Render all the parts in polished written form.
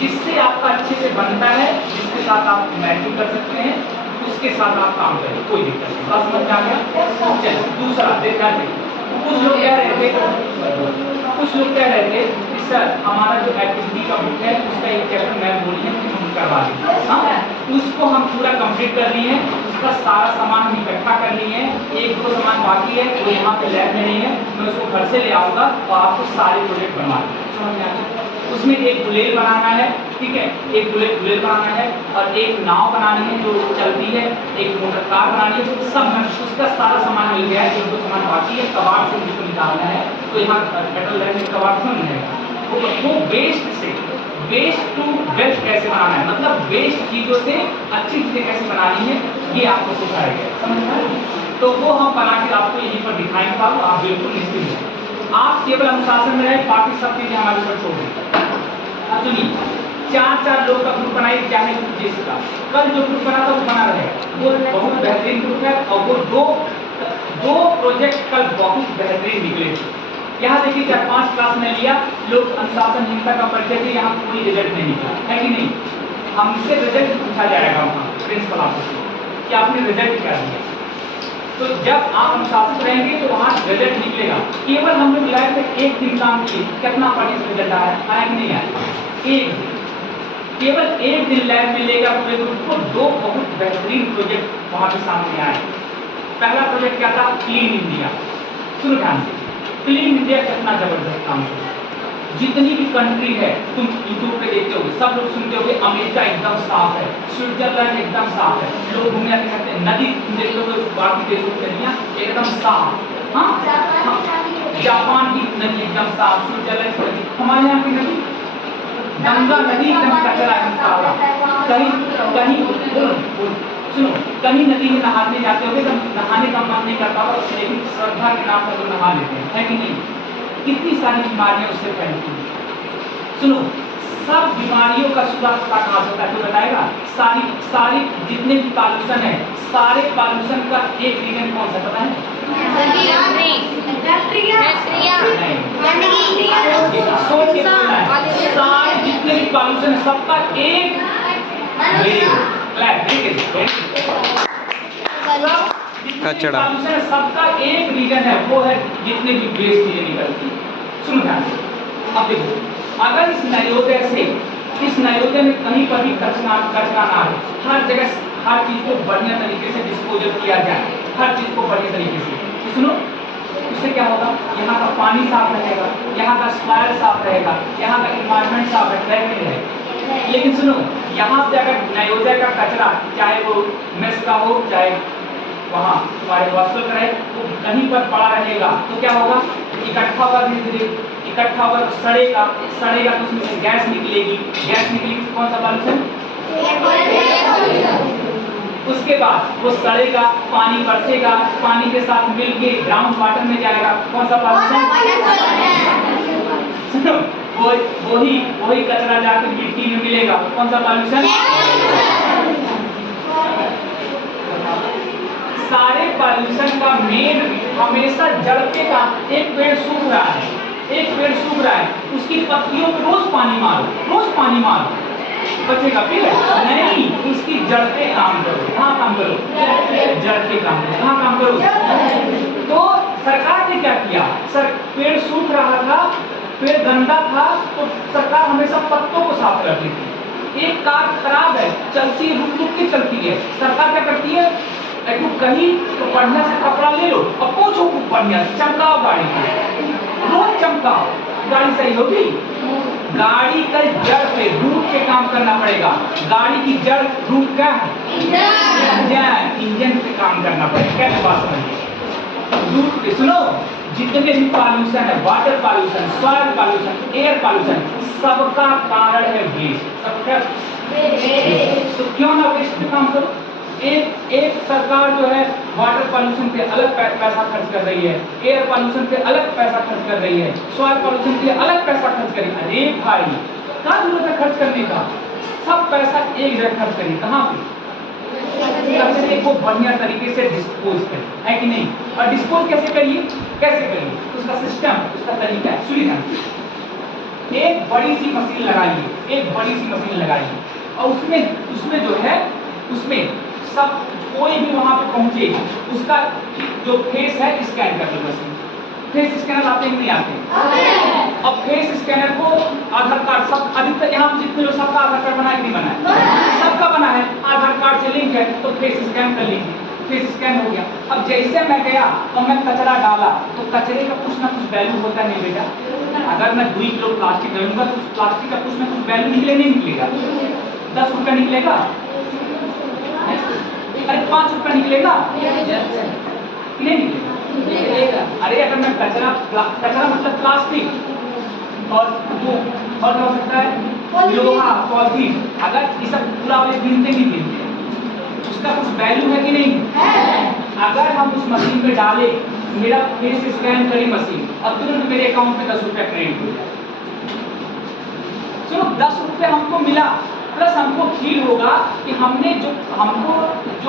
जिससे आपका अच्छे से बनता है, जिसके साथ आप मैचिंग कर सकते हैं, उसके साथ आप काम करें, कोई दिक्कत नहीं। बात समझ में आ गया? चलिए दूसरा देखा देखिए, कुछ लोग कह रहे थे कि सर हमारा जो एक्टिविटी का बुक है उसका एक चैप्टर मैम बोली है कि हम करवा दें। हाँ, उसको हम पूरा कंप्लीट कर लिए हैं, उसका सारा सामान हम इकट्ठा कर लिए हैं, एक दो सामान बाकी है वो यहाँ पे लैब में नहीं है, मैं उसको घर से ले आऊँगा और आपको सारे प्रोजेक्ट बनवा देंगे। समझ में आ गया? उसमें एक गुलेल बनाना है, ठीक है, एक गुलेल बनाना है और एक नाव बनानी है जो चलती है, एक मोटर कार बनानी है, सब उसका सारा सामान मिल गया है। एक दो सामान बाकी है, कबाड़ से मुझको निकालना है, तो यहाँ पेट्रोल लैब में कबाड़ क्यों नहीं है? वो वेस्ट से वेस्ट टू वेल्थ कैसे बनाना है, मतलब वेस्ट चीज़ों से अच्छी चीज़ें कैसे बनानी है, ये आपको सिखाया गया। समझ में आया? तो वो हम बना के आपको यहीं पर दिखाएंगे, आप बिल्कुल निश्चित हैं। आप केवल अनुशासन में रहे, बाकी सब चीज़ें हमारे ऊपर छोड़ दें। सुनिए, 4-4 लोग का ग्रुप बनाइए, चाहे जिसका कल जो ग्रुप बना था वो बना रहेगा, वो बहुत बेहतरीन ग्रुप है और वो दो प्रोजेक्ट कल बहुत बेहतरीन निकले थे। यहाँ देखिए 4-5 क्लास में लिया, लोग अनुशासनहीनता का परिचय थे, यहाँ कोई रिजल्ट नहीं निकला है कि नहीं? हमसे रिजल्ट पूछा जाएगा वहाँ प्रिंसिपल ऑफिस में कि आपने रिजल्ट क्या दिया। तो जब आप अनुशासित रहेंगे तो वहाँ रिजल्ट निकलेगा। केवल हम लोग लैब में एक दिन काम किए, कितना परसेंट रिजल्ट आया कि नहीं आया? एक दिन, केवल एक दिन लैब में लेगा पूरे ग्रुप को, 2 बहुत बेहतरीन प्रोजेक्ट वहाँ पे सामने आए। पहला प्रोजेक्ट क्या था? Clean India. सुनो ध्यान से, क्लीन इंडिया कितना जबरदस्त काम है। जितनी भी कंट्री है, तुम यूट्यूब पे देखते होगे, सब लोग सुनते होगे अमेरिका एकदम साफ है, स्विट्जरलैंड एकदम साफ है, लोग घूमने आते रहते हैं, नदी देख लो तो बाकी देशों की नदियाँ एकदम साफ। हाँ, जापान की नदी एकदम साफ, स्विट्जरलैंड की नदी, हमारे यहाँ की नदी गंगा नदी एकदम कचरा है। कहीं सुनो, कहीं नदी में नहाने जाते होगे तो नहाने का मन नहीं करता होगा, लेकिन श्रद्धा के नाम पर नहा लेते हैं, है कि नहीं? कितनी सारी बीमारियां उससे फैलती हैं। सुनो, सब बीमारियों का शुरुआत कहाँ होता है तो बताएगा? सारी जितने भी पॉल्यूशन है, सारे पॉल्यूशन का एक रीजन कौन सा पता है? सारे जितने भी पॉल्यूशन है सबका एक कचरा, सबका एक रीजन है, वो है जितने भी वेस्ट चीजें निकलती है। सुनो ध्यान से, अब देखो, अगर इस नयोदय में कहीं पर भी कचरा ना आए, हर जगह हर चीज को बढ़िया तरीके से डिस्पोजल किया जाए, हर चीज को बढ़िया तरीके से, सुनो, उससे क्या होगा? यहाँ का पानी साफ रहेगा, यहाँ का सॉइल साफ रहेगा, यहाँ का इन्वायरमेंट साफ रहेगा। लेकिन सुनो, यहाँ से अगर नयोदय का कचरा, चाहे वो मेस का हो, चाहे वहाँ हमारे हॉस्टल का रहे, वो कहीं पर पड़ा रहेगा तो क्या होगा? इकट्ठा होगा, धीरे धीरे इकट्ठा होगा तो सड़ेगा तो उसमें से गैस निकलेगी तो कौन सा पॉल्यूशन? उसके बाद वो सड़ेगा, पानी बरसेगा, पानी के साथ मिलके ग्राउंड वाटर में जाएगा, कौन सा पॉल्यूशन? वही कचरा जाकर मिट्टी में मिलेगा, कौन सा पॉल्यूशन? सारे पॉल्यूशन का मेन हमेशा जड़ पे का, एक पेड़ सूख रहा है, उसकी पत्तियों पे रोज पानी मारो, बचेगा फिर नहीं, उसकी जड़ पे काम करो। कहाँ काम करो? जड़ पे काम करो। कहाँ काम करो? तो सरकार ने क्या किया? पेड़ सूख रहा था, पेड़ गंदा था, तो सरकार हमेशा पत्तों को साफ करती थी। एक कार खराब है, चलती रुक के चलती है, सरकार क्या करती है? कहीं तो बढ़िया से कपड़ा ले लो और पोछो खूब बढ़िया, चमकाओ गाड़ी को, रोज चमकाओ, गाड़ी सही होगी। गाड़ी का जड़ पे रूट पे काम करना पड़ेगा। गाड़ी की जड़ रूट क्या है? इंजन पे काम करना पड़ेगा। कैसे बात समझिए? रूट पे सुनो, जितने भी पॉल्यूशन है, water pollution, soil pollution, air pollution, सबका कारण है वेस्ट। सबका तो क्यों ना वेस्ट पे काम करो? एक सरकार जो है वाटर पॉल्यूशन पे अलग पैसा खर्च कर रही है, एयर पॉल्यूशन पे अलग पैसा खर्च कर रही है, सॉइल पॉल्यूशन पे अलग पैसा खर्च कर रही है। अरे भाई, क्या जरूरत है खर्च करने का? सब पैसा एक जगह खर्च करिए। कहाँ पे? को बढ़िया तरीके से डिस्पोज करें, है कि नहीं? और डिस्पोज कैसे करिए? उसका सिस्टम, उसका तरीका है। सुनिए, एक बड़ी सी मशीन लगाइए, एक बड़ी सी मशीन लगाइए और उसमें जो है उसमें सब कोई भी वहां पे पहुंचे उसका जो फेस है स्कैन कर लो। मशीन फेस स्कैनर आते हैं नहीं आते? अब फेस स्कैनर को आधार कार्ड सब अधिकतर यहाँ जितने लोग सबका आधार कार्ड बना है कि नहीं बना है? सबका बना है, आधार कार्ड से लिंक है तो फेस स्कैन कर लीजिए, फेस स्कैन हो गया। अब जैसे मैं गया और मैं कचरा डाला तो कचरे का कुछ ना कुछ वैल्यू होता नहीं बेटा। अगर मैं 2 किलो प्लास्टिक डालूंगा तो प्लास्टिक का कुछ ना कुछ वैल्यू निकले नहीं निकलेगा? 10 रुपया निकलेगा? अरे 5 रुपया निकलेगा? नहीं निकलेगा। अरे अगर मैं कचरा मतलब प्लास्टिक और वो और क्या हो सकता है लोहा पॉलीथीन, अगर ये सब पूरा वाले गिनते नहीं गिनते उसका कुछ वैल्यू है कि नहीं है? अगर हम उस मशीन में डाले, मेरा फेस स्कैन करी मशीन और तुरंत मेरे अकाउंट में 10 रुपया क्रेडिट हो जाए। चलो 10 रुपये हमको मिला, प्लस हमको फील होगा कि हमने जो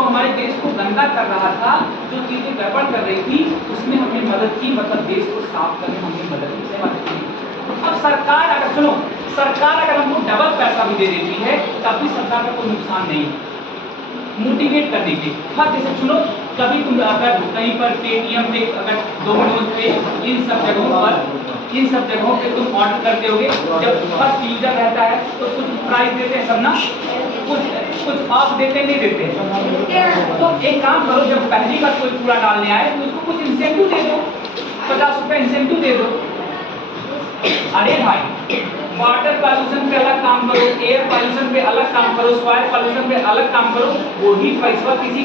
हमारे देश को गंदा कर रहा था, जो चीजें गड़बड़ कर रही थी उसमें हमने मदद की, मतलब देश को साफ करने हमने मदद की। अब सरकार अगर सुनो, सरकार अगर हमको डबल पैसा भी दे देती है तब भी सरकार का कोई नुकसान नहीं है। मोटिवेट करने के हाँ, जैसे सुनो कभी तुम अगर कहीं पर पेटीएम पे, अगर डोमिनोज पे, इन सब जगहों पे तुम ऑर्डर करते होगे, जब फर्स्ट यूजर रहता है तो कुछ प्राइस देते हैं सब ना, कुछ ऑफ देते नहीं देते। तो एक काम करो, जब पहली बार कोई कूड़ा डालने आए तो उसको कुछ इंसेंटिव दे दो, 50 रुपये इंसेंटिव दे दो। अरे भाई वाटर पॉल्यूशन पे अलग काम करो, एयर पॉल्यूशन पे अलग काम करो, सॉइल पॉल्यूशन पे अलग काम करो, वही पैसा किसी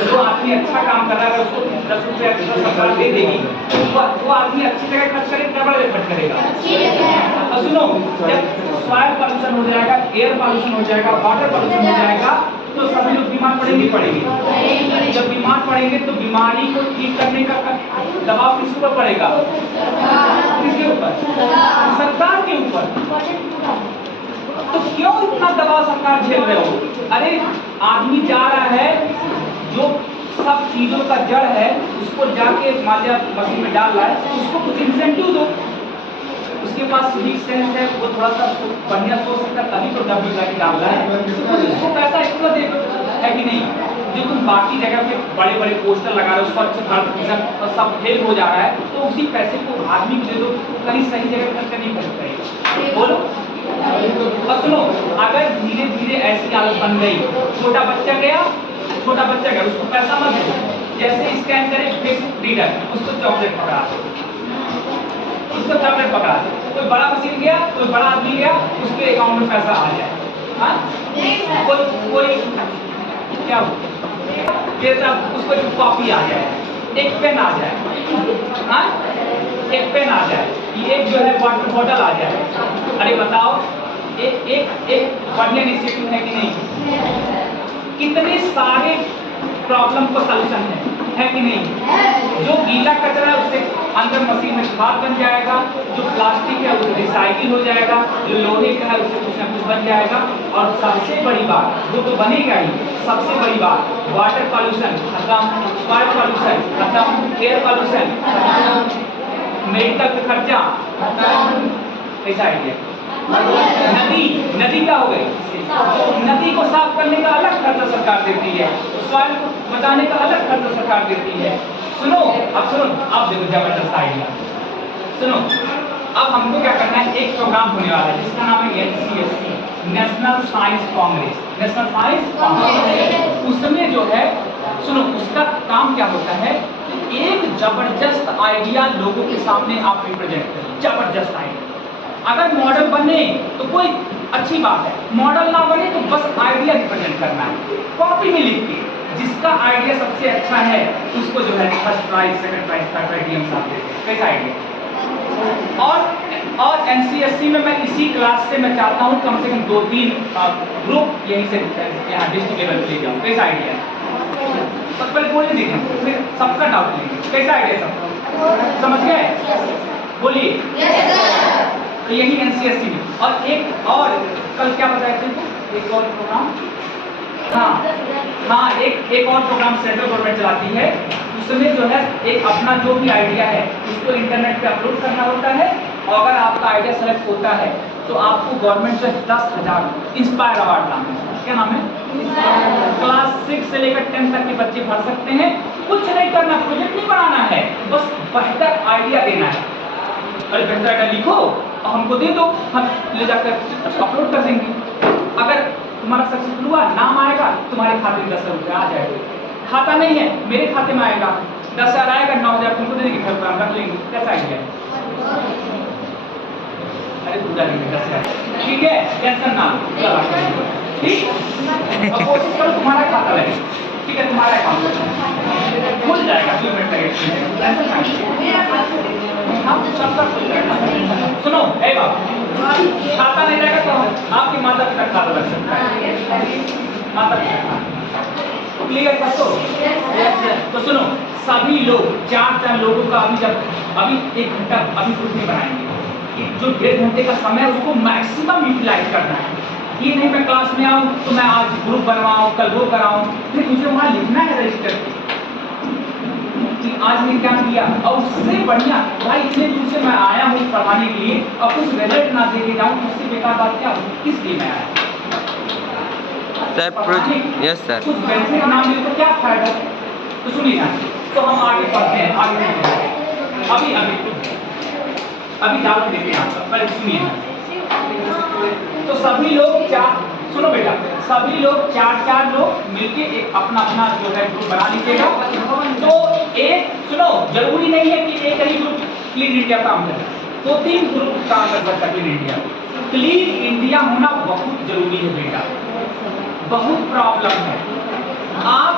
जो आदमी अच्छा काम कर रहा है उसको 10 रुपये एक्स्ट्रा सरकार दे देगी तो वो आदमी अच्छी जगह खर्च करेगा, डबल खर्च करेगा। और सुनो, जब सॉइल पॉल्यूशन हो जाएगा, एयर पॉल्यूशन हो जाएगा, वाटर पॉल्यूशन हो जाएगा तो सभी लोग बीमार पड़ेंगे। जब बीमार पड़ेंगे तो बीमारी को ठीक करने का दबाव किस ऊपर पड़ेगा? किसके ऊपर? सरकार के ऊपर। तो क्यों इतना दबाव सरकार झेल रहे हो? अरे आदमी जा रहा है, जो सब चीजों का जड़ है उसको जाके माल्या मशीन में डाल रहा है, उसको कुछ इंसेंटिव दो। उसके पास सिविक सेंस है, वो थोड़ा सा बढ़िया सोच सकता है, तभी तो डब्बी जाके डाल रहा है, तो उसको पैसा एक्स्ट्रा दे दो, है कि नहीं? जो तुम बाकी जगह पे बड़े बड़े पोस्टर लगा रहे हो, स्वच्छ भारत मिशन और सब फेल हो जा रहा है, तो उसी पैसे को आदमी को दे दो, कहीं सही जगह खर्च नहीं कर सकते। बोलो। और सुनो, अगर धीरे धीरे ऐसी आदत बन गई, छोटा बच्चा गया, उसको पैसा मत दो, जैसे स्कैन करे फेस रीडर, उसको चॉकलेट पकड़ा, कोई बड़ा मशीन गया, कोई बड़ा आदमी गया, उसके अकाउंट में पैसा आ जाए। कोई क्या उसको कॉपी आ जाए, एक पेन आ जाए, एक पेन आ जाए, एक जो है वाटर बॉटल आ जाए। अरे बताओ, एक बढ़िया इनिशिएटिव है कि नहीं? कितने सारे प्रॉब्लम को सलूशन है कि नहीं? जो गीला कचरा है उससे अंदर मशीन में खाद बन जाएगा, जो प्लास्टिक है उससे रिसाइकिल हो जाएगा, जो लोहे का है उससे कुछ ना कुछ बन जाएगा। और सबसे बड़ी बात, वो तो बनेगा ही, सबसे बड़ी बात, वाटर पॉल्यूशन खत्म, सॉइल पॉल्यूशन खत्म, एयर पॉल्यूशन खत्म, मेडिकल का खर्चा खत्म। कैसा आइडिया? नदी क्या हो गई? नदी को साफ करने का अलग खर्चा सरकार देती है, सॉइल को बचाने का अलग खर्चा सरकार देती है। सुनो, अब देखो जबरदस्त आइडिया। सुनो, अब हमको क्या करना है, एक प्रोग्राम होने वाला है जिसका नाम है NCSC, national science Congress, national science Congress. उसमें जो है, सुनो, उसका काम क्या होता है, एक जबरदस्त आइडिया लोगों के सामने आप रिप्रेजेंट करें, जबरदस्त आइडिया। अगर मॉडल बने तो कोई अच्छी बात है, मॉडल ना बने तो बस आइडिया रिप्रेजेंट करना है, कॉपी में लिख के। जिसका आइडिया सबसे अच्छा है उसको जो है first prize, second prize, third prize DM साथ देते हैं। कैसा आइडिया? और NCSC में मैं इसी क्लास से मैं चाहता हूँ कम से कम 2-3 ग्रुप यहीं से यहाँ डिस्ट्रिक्ट लेवल पे ले जाऊँ। कैसा आइडिया? सबसे पहले बोलने देखें, फिर सबका डाउट लेंगे। कैसा आइडिया? सब समझ गए? बोलिए। तो यही NCSC में। और एक और कल क्या बताया थे, एक और प्रोग्राम, हाँ, एक और प्रोग्राम सेंट्रल गवर्नमेंट चलाती है। उसमें जो है एक अपना जो भी आइडिया है उसको इंटरनेट पे अपलोड करना होता है और अगर आपका आइडिया सेलेक्ट होता है तो आपको गवर्नमेंट से 10,000 इंस्पायर अवार्ड नाम है। क्या नाम है? क्लास 6 से लेकर 10 तक के बच्चे भर सकते हैं। कुछ नहीं करना, प्रोजेक्ट नहीं बनाना है, बस बेहतर आइडिया देना है। अरे बेहतर आइडिया लिखो और हमको दे दो, हम ले जाकर अपलोड कर देंगे। अगर तुम्हारा सक्सेसफुल हुआ, नाम आएगा, तुम्हारे खाते में 10,000 रुपया आ जाएगा। खाता नहीं है, मेरे खाते में आएगा, 10,000 आएगा, 9,000 तुमको दे देंगे, घर पर हम रख लेंगे। कैसा आइडिया? अरे पूरा नहीं, 10,000 ठीक है, टेंशन ना लो, ठीक। अब कोशिश करो तुम्हारा खाता लगे, ठीक है, तुम्हारा अकाउंट खुल जाएगा, 2 मिनट लगेगा। सुनो हे बाबू, खाता नहीं रहेगा तो आपके माता पिता खाता लग सकता है, माता पिता क्लियर कर तो सुनो, सभी लोग 4 लोगों का अभी 1 घंटा अभी ग्रुप नहीं बनाएंगे, कि जो 1.5 घंटे का समय है उसको मैक्सिमम यूटिलाइज करना है। ये नहीं मैं क्लास में आऊँ तो मैं आज ग्रुप बनवाऊँ, कल वो कराऊँ, फिर मुझे वहाँ लिखना है रजिस्टर कि आज मैंने क्या किया। और उससे बढ़िया भाई इतने दूर से मैं आया हूँ पढ़ाने के लिए और कुछ रिजल्ट ना दे के जाऊँ, उससे बेकार बात क्या हो, किस लिए मैं आया सर? Yes sir. कुछ बेनिफिट ना मिले तो क्या फायदा। तो सुनिए ना, तो हम आगे पढ़ते हैं, आगे अभी डाउट देते हैं आपका, पहले सुनिए। तो सभी लोग सुनो बेटा, सभी लोग 4 लोग मिलके एक अपना अपना जो है ग्रुप बना लीजिएगा। तो एक सुनो, जरूरी नहीं है कि एक ही ग्रुप क्लीन इंडिया काम करे, 2-3 ग्रुप काम कर सकता क्लीन इंडिया। क्लीन इंडिया होना बहुत जरूरी है बेटा, बहुत प्रॉब्लम है। आप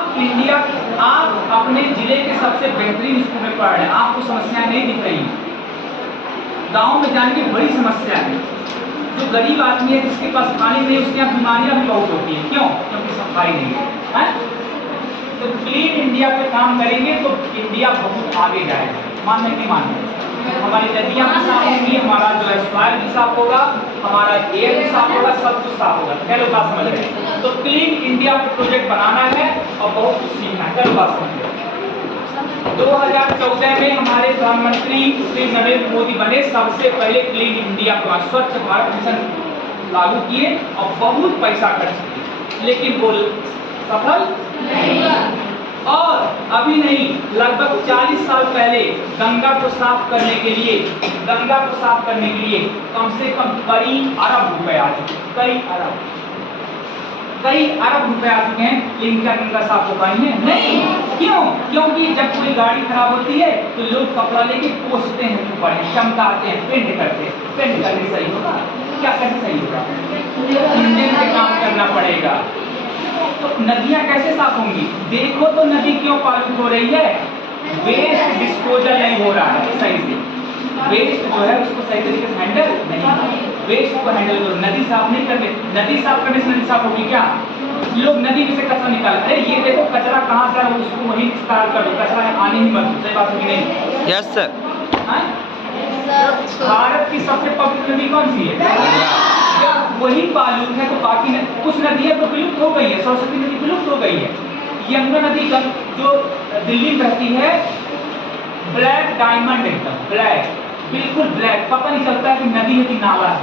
अपने जिले के सबसे बेहतरीन स्कूल में पढ़ रहे हैं, आपको समस्याएं नहीं दिख रही। गांव में जाने की बड़ी समस्या है। जो गरीब आदमी है जिसके पास खाने नहीं, उसके यहाँ बीमारियां भी बहुत होती हैं। क्यों? क्योंकि सफाई नहीं है। तो क्लीन इंडिया पे काम करेंगे तो इंडिया बहुत आगे जाएगा। मानने नहीं मानने, हमारी नदियां भी साफ होंगी, हमारा जो है सॉइल भी साफ होगा, हमारा एयर भी साफ होगा, सब कुछ साफ होगा। क्या लोग बात समझ रहे हैं? तो क्लीन इंडिया पे प्रोजेक्ट बनाना है और बहुत कुछ सीखना है। क्या लोग बात समझ रहे हैं? 2014 में हमारे प्रधानमंत्री श्री नरेंद्र मोदी बने, सबसे पहले क्लीन इंडिया को स्वच्छ भारत मिशन लागू किए और बहुत पैसा खर्च किए, लेकिन वो सफल नहीं। और अभी नहीं, लगभग 40 साल पहले गंगा को साफ करने के लिए कम से कम कई अरब रुपए आ चुके, कई अरब रुपए आ चुके हैं, लेकिन क्या गंगा साफ हो पाई है? नहीं। क्यों? क्योंकि जब कोई गाड़ी खराब होती है तो लोग कपड़ा लेके पोंछते हैं, ऊपर चमकाते हैं, पेंट करते हैं। पेंट करने सही होगा? क्या करना सही होगा? इंजन पे काम करना पड़ेगा। तो नदियां कैसे साफ होंगी? देखो तो नदी क्यों पॉल्यूट हो रही है? वेस्ट डिस्पोजल नहीं हो रहा है सही से, वेस्ट जो है उसको सही तरीके से हैंडल नहीं, वेस्ट को हैंडल करो। नदी साफ नहीं करके, नदी साफ करने से नदी साफ होगी क्या? लोग नदी में से कचरा निकालते हैं, ये देखो कचरा कहाँ से आ रहा है, उसको वहीं इस्तेमाल कर दो, कचरा आने ही मत। सही बात होगी नहीं? Yes sir. भारत की सबसे पवित्र नदी कौन सी है? वही बालूद है, तो बाकी कुछ नदियां तो विलुप्त हो गई है। सरस्वती नदी विलुप्त हो गई है। यमुना नदी जो दिल्ली में रहती है, ब्लैक डायमंड, एकदम ब्लैक, बिल्कुल ब्लैक, पता नहीं चलता है कि नदी है कि नाला है।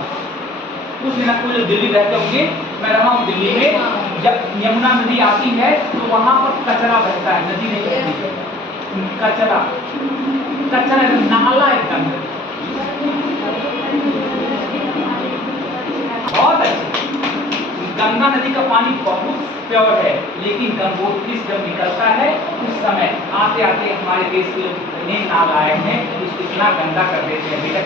कुछ दिन कुछ लोग दिल्ली रहते होंगे, मैं रहा हूँ दिल्ली में, जब यमुना नदी आती है तो वहाँ पर कचरा बहता है, नदी नहीं बहती, कचरा नाला एकदम। बहुत अच्छा, गंगा नदी का पानी बहुत प्योर है, लेकिन गंगोत्री से जब निकलता है उस समय आते आते हमारे देश के लोग इतने नालायक हैं, उसको इतना गंदा कर देते हैं। बेटा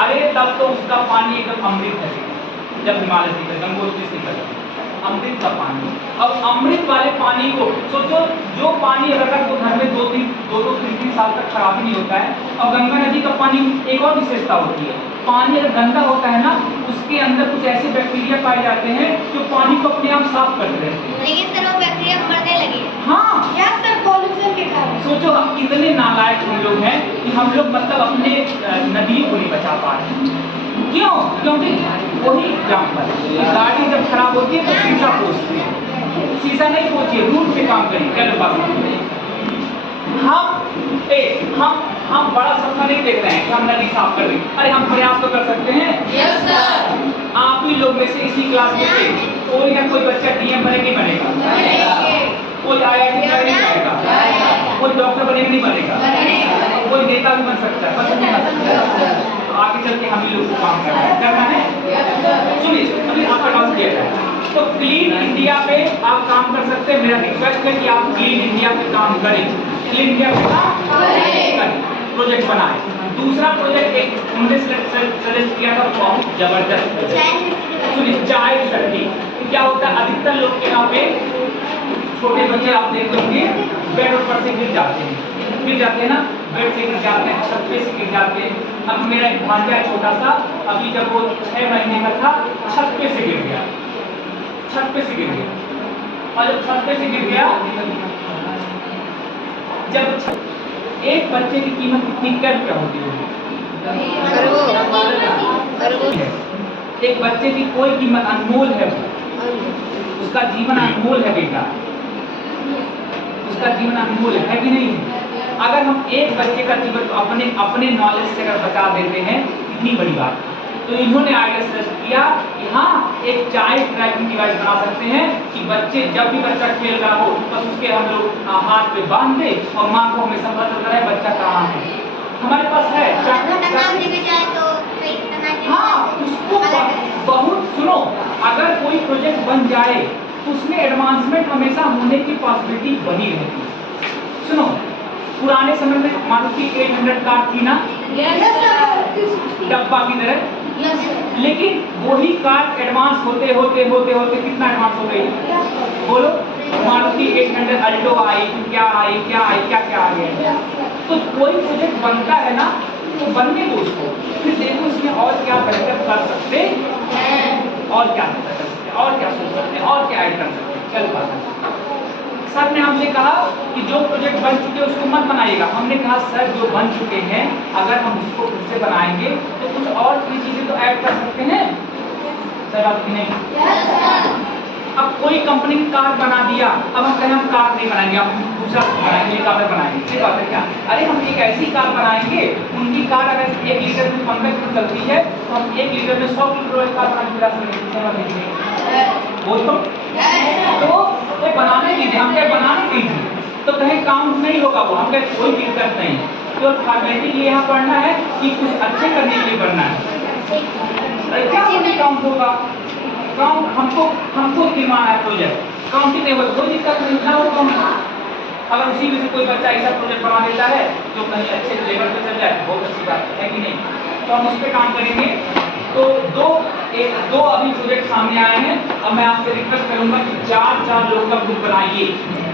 अरे तब तो उसका पानी एकदम अमृत है, जब हिमालय से निकल, गंगोत्री से निकल अमृत का पानी। अब अमृत वाले पानी को सोचो, जो पानी अगर तो घर में 2-3 साल तक खराब नहीं होता है, और गंगा नदी का पानी एक और विशेषता होती है, पानी अगर गंदा होता है ना, उसके अंदर कुछ ऐसे बैक्टीरिया पाए जाते हैं जो पानी को अपने आप साफ करते रहते हैं। लेकिन सर वो बैक्टीरिया मरने लगे। हाँ या सर पॉल्यूशन के कारण। सोचो हम कितने नालायक हम लोग हैं कि हम लोग मतलब अपने नदियों को नहीं बचा पा रहे हैं। क्यों? क्योंकि वही एग्जाम्पल, गाड़ी जब खराब होती है तो शीशा पोंछती है, शीशा नहीं पोंछिए, रूट पे काम करिए। क्या बात? हम हम बड़ा सपना नहीं देख रहे हैं कि हम नदी साफ कर दें। अरे हम प्रयास तो कर सकते हैं। Yes sir. आप ही लोग में से इसी क्लास में से कोई ना कोई बच्चा डीएम बने नहीं बनेगा, कोई आईआईटी नहीं बनेगा, कोई डॉक्टर बने नहीं बनेगा, कोई नेता भी बन सकता है, बन सकता है। तो आगे चल के हम ही लोग को काम करना है। सुनिए आपका डाउट क्लियर है। तो क्लीन इंडिया पे आप काम कर सकते हैं। मेरा रिक्वेस्ट है कि आप क्लीन इंडिया पे काम करें, क्लीन इंडिया पे काम करें, प्रोजेक्ट बनाएं। दूसरा प्रोजेक्ट एक हमने सजेस्ट किया था, बहुत जबरदस्त। सुनिए चाइल्ड सेफ्टी क्या होता है, अधिकतर लोग के यहाँ पे छोटे बच्चे आप देखते होंगे बेड पर से गिर जाते हैं ना, बेड से गिर जाते हैं, छत पे से गिर जाते हैं। अब मेरा एक भांजा छोटा सा, अभी जब वो 6 महीने का था, छत पे से गिर गया, और जब छत पे से गिर गया, एक बच्चे की कीमत कितनी क्या होती है? एक बच्चे की कोई कीमत अनमोल है, उसका जीवन अनमोल है बेटा, उसका जीवन अनमोल है कि नहीं? अगर हम एक बच्चे का जीवन अपने नॉलेज से अगर बचा देते हैं, इतनी बड़ी बात। तो इन्होंने आइडिया सजेस्ट किया कि हाँ एक चाइल्ड ट्रैकिंग डिवाइस बना सकते हैं कि बच्चे जब भी बच्चा खेल रहा हो बस उसके हम लोग हाथ पे बांध दे और माँ को हमेशा पता चलता रहे बच्चा कहाँ है। हमारे पास है हाँ उसको बहुत सुनो, अगर कोई प्रोजेक्ट बन जाए तो उसमें एडवांसमेंट हमेशा होने की पॉसिबिलिटी बनी रहती है। सुनो पुराने समय में मारुति 800 कार थी ना, डब्बा की तरह, लेकिन वही कार एडवांस होते कितना एडवांस हो गई बोलो? मारुति 800 अल्टो आई, क्या आ गया। तो कोई प्रोजेक्ट बनता है ना तो बनने दो उसको, फिर देखो इसमें और क्या बेहतर कर सकते हैं, और क्या बेहतर कर सकते हैं, और क्या सोच सकते हैं, और क्या ऐड कर सकते हैं, चल पा सकते। सर ने हमसे कहा कि जो प्रोजेक्ट बन चुके हैं उसको मत बनाइएगा। हमने कहा सर जो बन चुके हैं अगर हम उसको फिर से बनाएंगे तो कुछ और चीजें तो ऐड कर सकते हैं। सर आपकी नहीं अब कोई कंपनी ने कार बना दिया, अब हम कहें हम कार नहीं बनाएंगे, हम दूसरा बनाएंगे, कार बनाएंगे, ये बात है क्या? अरे हम एक ऐसी कार बनाएंगे, उनकी कार अगर 1 लीटर में 15 किलो चलती है तो हम 1 लीटर में 100 किलो कार बनाने की वो तो बनाने दीजिए, हम क्या बनाने दीजिए, तो कहीं काउंट नहीं होगा वो, हम कहें कोई दिक्कत नहीं। तो फॉर्मेलिटी लिए यहाँ पढ़ना है कि कुछ अच्छे करने के लिए पढ़ना है, क्या काउंट होगा? काउंट हमको दिमाग है प्रोजेक्ट काउंटिंग नहीं होगा, कोई दिक्कत नहीं ना हो काउंट। अगर उसी में से कोई बच्चा ऐसा प्रोजेक्ट बना देता है जो कहीं अच्छे लेवल पे चल जाए, बहुत अच्छी बात है कि नहीं? तो हम उस पर काम करेंगे। तो दो अभी प्रोजेक्ट सामने आए हैं। अब मैं आपसे रिक्वेस्ट करूंगा कि 4 लोग का ग्रुप बनाइए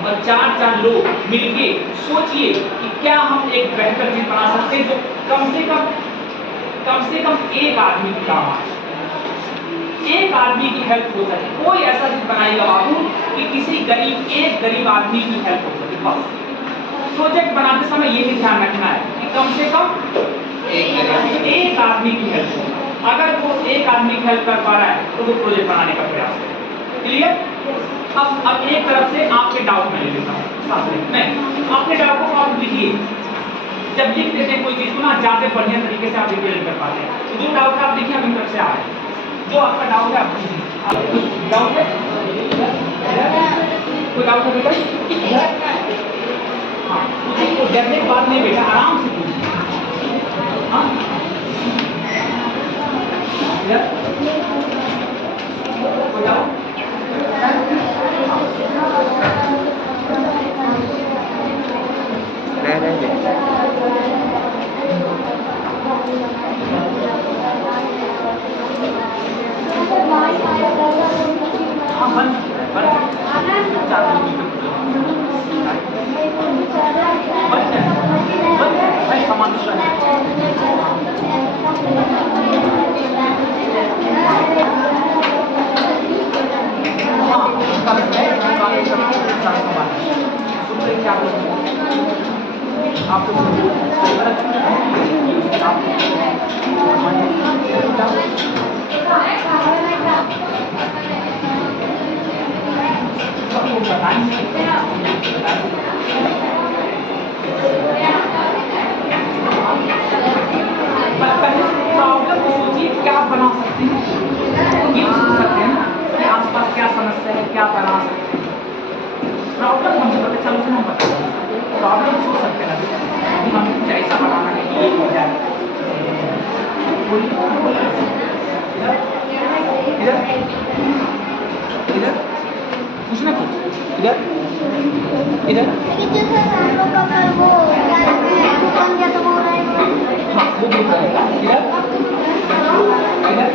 और 4 लोग मिलके सोचिए कि क्या हम एक बेहतर चीज बना सकते हैं जो कम से कम एक आदमी की काम आए, एक आदमी की हेल्प हो सके। कोई ऐसा चीज बनाएगा बाबू कि किसी एक गरीब आदमी की हेल्प हो सके। बस प्रोजेक्ट बनाते समय ये भी ध्यान रखना है कि कम से कम एक आदमी की हेल्प हो। अगर वो एक आदमी की हेल्प कर पा रहा है तो वो प्रोजेक्ट बनाने का प्रयास करें। क्लियर? अब एक तरफ से आपके डाउट में ले लेता हूँ, नहीं अपने डाउट को आप लिखिए। जब लिख देते हैं कोई चीज को ना ज्यादा बढ़िया तरीके से आप रिप्रेजेंट कर पाते हैं। तो जो डाउट आप लिखिए अपनी तरफ से आ रहे हैं, जो आपका डाउट है आप डाउट है, कोई डाउट है बेटा? हाँ तो डरने की बात नहीं बेटा, आराम से पूछिए। हाँ कोई डाउट? हाँ बन सामान क्या बना सकते हैं। प्रॉब्लम हमसे पता सोल्यूशन हम बता सकते हैं, प्रॉब्लम सोच सकते हैं कि हम कुछ ऐसा बनाना है कि ये हो जाए। इधर इधर कुछ ना कुछ इधर इधर लेकिन जो सर हम लोग का सर वो बन गया तो वो रहेगा। हाँ वो भी रहेगा। इधर इधर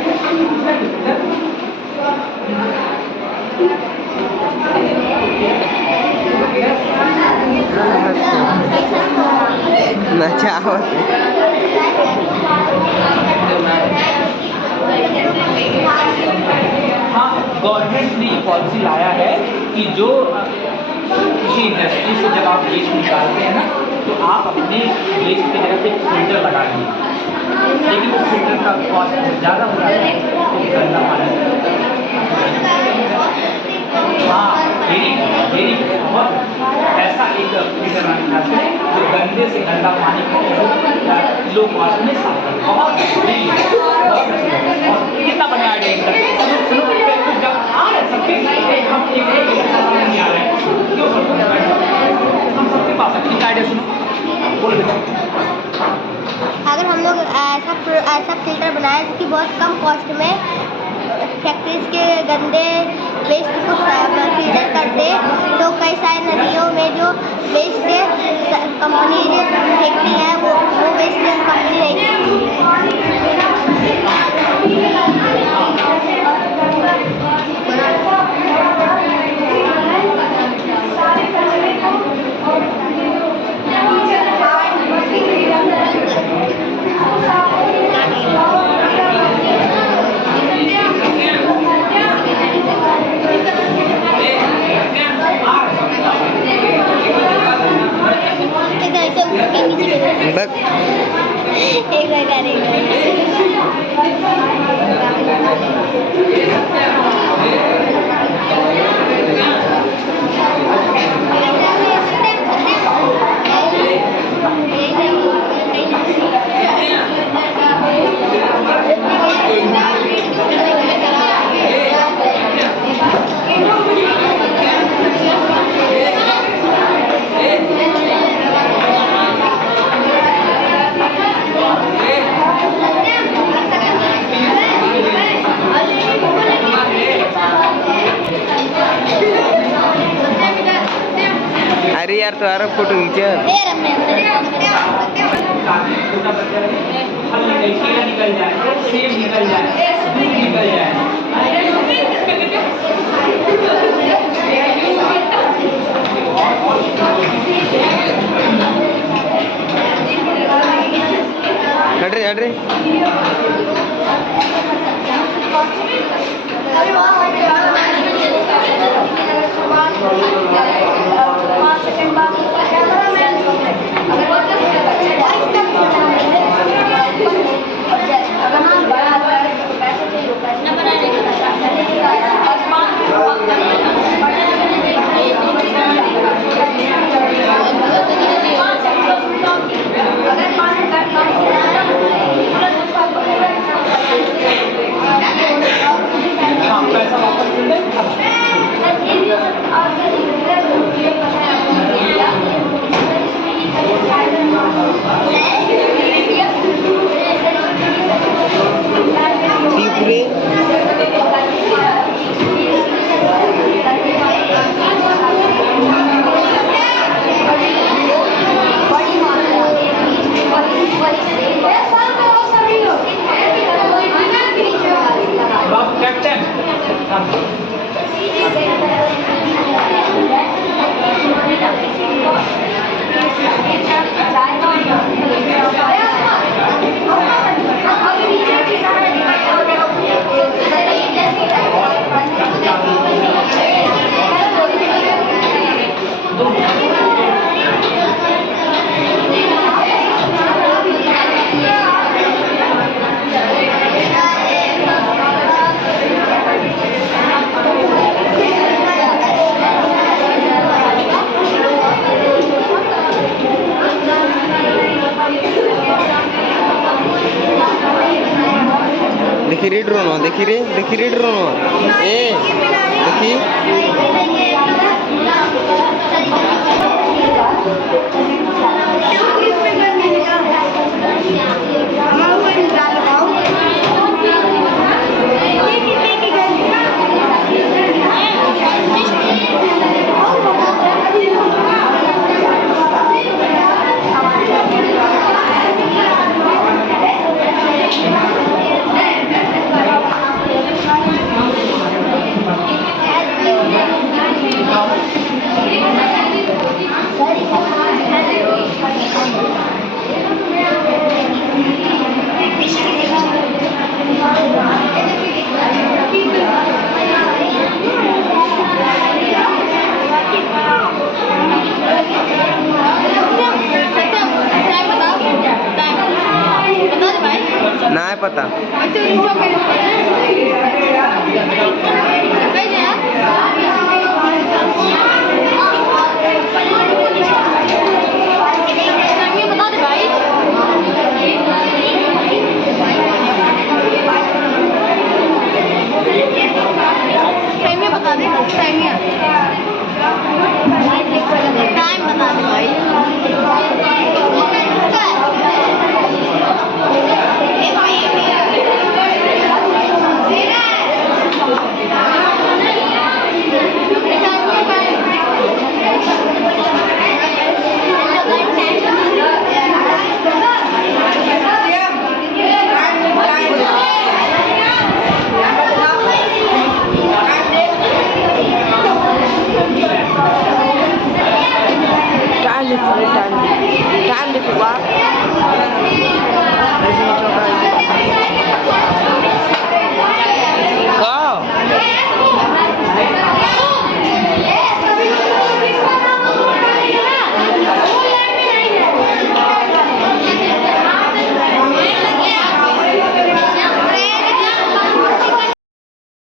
इधर हाँ गवर्नमेंट ने ये पॉलिसी लाया है कि जो किसी इंडस्ट्री से जब आप वेस्ट निकालते हैं ना तो आप अपने वेस्ट की जगह पे एक फिल्टर लगा दीजिए, लेकिन वो फिल्टर का कॉस्ट ज़्यादा हो जाता है तो गंदा पानी। हाँ मेरी बहुत ऐसा एक फिल्टर बनाना है जो गंदे से गंदा पानी को लो कॉस्ट में साफ कर, बहुत कितना बढ़िया आइडिया। सुनो जब आ रहे सबके हम एक नहीं आ रहे हैं क्यों हम सबके पास है एक आइडिया। सुनो बोल अगर हम लोग ऐसा फिल्टर बनाए जिसकी बहुत कम कॉस्ट में फैक्ट्रीज के गंदे वेस्ट को फिल्टर कर दे तो कई सारी नदियों में जो वेस्ट कंपनी जो फेंकती है वो वेस्ट कंपनी रहेगी। एक बार अरे यार तो आरा फोटो खींचा। छोटा बच्चा फल निकल जाए, सेब निकल जाए, दूध निकल जाए। हट रे पैसा वापस मिल जाए। देखी रे ड्रोन, देखी रे ड्रोन, ए देखी ना है पता।